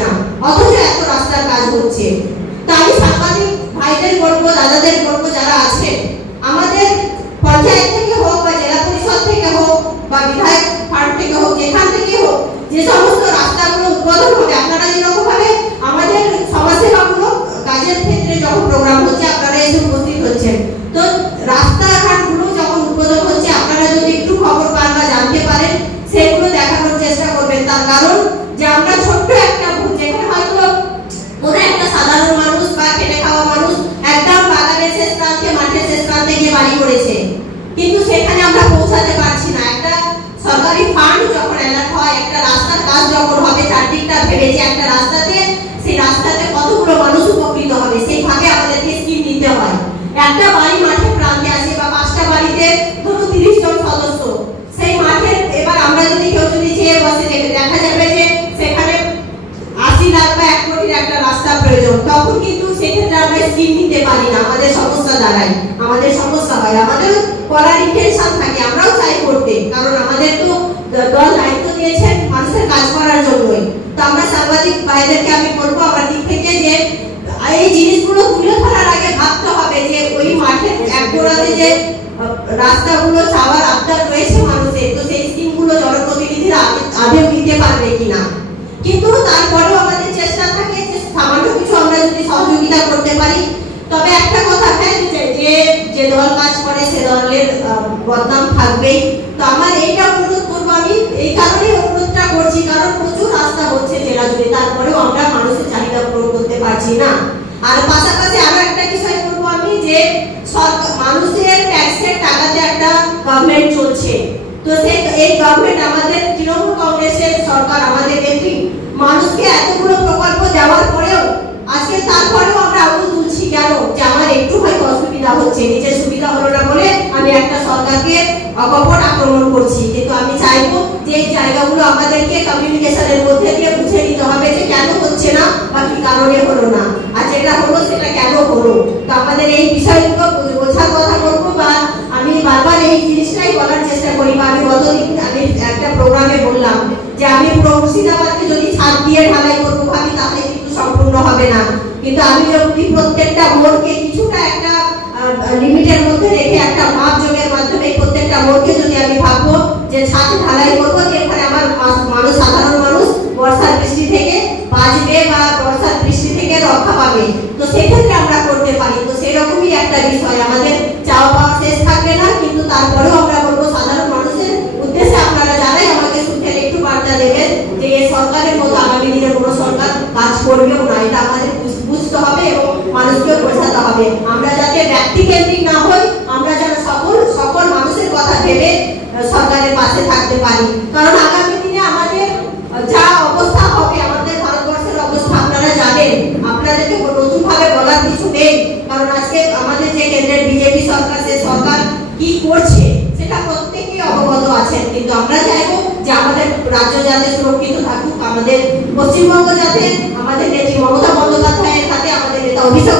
না, অথচ এত রাস্তার কাজ হচ্ছে। তাই সাংবাদিক ভাইদের বলবো, দাদাদের বলবো, যারা আছেন আমাদের পঞ্চায়েত থেকে হোক বা জেলা পরিষদ থেকে হোক বা বিধায়ক ফান্ড থেকে হোক, যেখান থেকে হোক, যে সমস্ত রাস্তাগুলো উদ্বোধন হবে, আপনারা যেরকম ভাবে আমাদের সমাজসেবামূলক কাজের ক্ষেত্রে যখন প্রোগ্রাম হচ্ছে আপনারা এসে উপস্থিত হচ্ছেন, তো রাস্তাঘাটগুলো যখন উদ্বোধন হচ্ছে আপনারা যদি একটু খবর পান বা জানতে পারেন সেগুলো দেখানোর চেষ্টা করবেন। তার কারণ যে আমরা ছোট্ট একটা ভুল, যেখানে হয়তো কোনো একটা সাধারণ মানুষ বা খেটে খাওয়া মানুষ একদম বাগানের শেষ প্রান্তে, মাঠের শেষ প্রান্তে গিয়ে বাড়ি করেছে, কিন্তু সেখানে আমরা পৌঁছাতে পারছি না। একটা সরকারি ফান্ড যখন অ্যালার্ট হয়, একটা রাস্তার কাজ যখন হবে, চারদিকটা ভেবেছে একটা রাস্তাতে, সেই রাস্তাতে কতগুলো মানুষ উপকৃত হবে সেইভাবে আমাদেরকে স্কিম নিতে হয়। একটা বাড়ি মাঠের প্রান্তে আছে বা 5টা বাড়িতে ধরুন 30 জন সদস্য, সেই মাঠের এবার আমরা যদি কেউ যদি চেয়ে বসে দেখা যাবে যে সেখানে 80 লাখ বা 1 কোটির একটা রাস্তা প্রয়োজন, তখন কিন্তু সেক্ষেত্রে আমরা স্কিম নিতে পারি না, আমাদের সমস্যা দাঁড়ায়, আমাদের সমস্যা হয়। আমাদের করার ইন্টেনশন থাকে, আমরাও চাই করতে, কারণ আমাদের তো দল দায়িত্ব দিয়েছেন মানুষের কাজ করার জন্যই। তো আমরা সাংবাদিক ভাইদেরকে আমি বলবো আমার দিক থেকে যে এই জিনিসগুলো তুলে ধরার আগে ভাবতে হবে যে ওই মাঠের এক গোড়াতে যে রাস্তাগুলো চাওয়ার আবদার রয়েছে মানুষের, তো সেই স্কিমগুলো জনপ্রতিনিধিরা আদৌ দিতে পারবে কিনা। কিন্তু তারপরেও আমাদের চেষ্টা থাকে যে সামান্য কিছু আমরা যদি সহযোগিতা করতে পারি। তবে একটা কথা হ্যাঁ, যে দল কাজ করে সে দলের বদনাম থাকবেই। তো আমার এইটা অনুরোধ করবো, আমি এই কারণেই অনুরোধটা করছি, কারণ প্রচুর রাস্তা হচ্ছে জেলা জুড়ে, তারপরেও আমরা মানুষের চাহিদা পূরণ করতে পারছি না। আর পাশাপাশি আরো একটা বিষয় বলবো আমি, যে মানুষের ট্যাক্সের টাকাতে একটা গভর্নমেন্ট চলছে, তো এই গভর্নমেন্ট আমাদের তৃণমূল কংগ্রেসের সরকার, আমাদের নেত্রী মানুষকে এতগুলো প্রকল্প দেওয়ার পরেও আজকে তারপরেও আমরা আঙুল তুলছি কেন, যে আমার একটু হয়তো অসুবিধা হচ্ছে, নিজের সুবিধা হলো না বলে আমি একটা সরকারকে অকপট আক্রমণ করছি। কিন্তু আমি চাইবো যে এই জায়গাগুলো আমাদেরকে কমিউনিকেশনের মধ্যে দিয়ে বুঝে নিতে হবে যে কেন হচ্ছে না বা কি কারণে হলো না, আর যেটা হলো সেটা কেন হলো। তো আমাদের এই বিষয়গুলো বোঝার কথা বলবো, বা আমি বারবার এই জিনিসটাই বলার চেষ্টা করি। বা আমি গতদিন আমি একটা প্রোগ্রামে বললাম যে আমি মুর্শিদাবাদকে যদি ছাদ দিয়ে ঢালাই করবো ভাবি, তাহলে কিন্তু সম্পূর্ণ হবে না। কিন্তু আমি যদি প্রত্যেকটা মোড়কে কিছুটা একটা লিমিটের মধ্যে রেখে একটা মাপ যোগের মাধ্যমে প্রত্যেকটা মোড়কে যদি আমি ভাববো যে ছাদ ঢালাই করবো, যেখানে আমার মানুষ, সাধারণ মানুষ বর্ষার বৃষ্টি থেকে বাঁচবে বা বর্ষার বৃষ্টি থেকে রক্ষা পাবে, তো সেক্ষেত্রে আমরা করতে পারি। তো সেরকমই একটা বিষয়, আমাদের চাওয়া পাওয়া শেষ থাকবে না, কিন্তু তারপরেও আমরা বলবো সাধারণ মানুষের উদ্দেশ্যে আপনারা যারাই আমাকে শুনছেন একটু বার্তা দেবেন যে এই সরকারের মতো আগামী দিনে কোনো সরকার কাজ করবেও না, এটা আমাদের বুঝতে হবে এবং মানুষকে বোঝাতে হবে। আমরা যাতে ব্যক্তি কেন্দ্রিক না হই, আমরা যেন সকল মানুষের কথা ভেবে সরকারের পাশে থাকতে পারি। কারণ আগামী দিনে আমাদের যা অবস্থা হবে, আমাদের ভারতবর্ষের অবস্থা আপনারা জানেন, আপনাদেরকে নতুন ভাবে বলার কিছু নেই। কারণ আজকে আমাদের যে কেন্দ্রের বিজেপি সরকার, সে সরকার কি করছে সেটা প্রত্যেকেই অবগত আছেন। কিন্তু আমরা চাইবো যে আমাদের রাজ্য যাতে সুরক্ষিত থাকুক, আমাদের পশ্চিমবঙ্গ যাতে আমাদের নেত্রী মমতা বন্দ্যোপাধ্যায়ের হাতে, আমাদের নেতা অভিষেক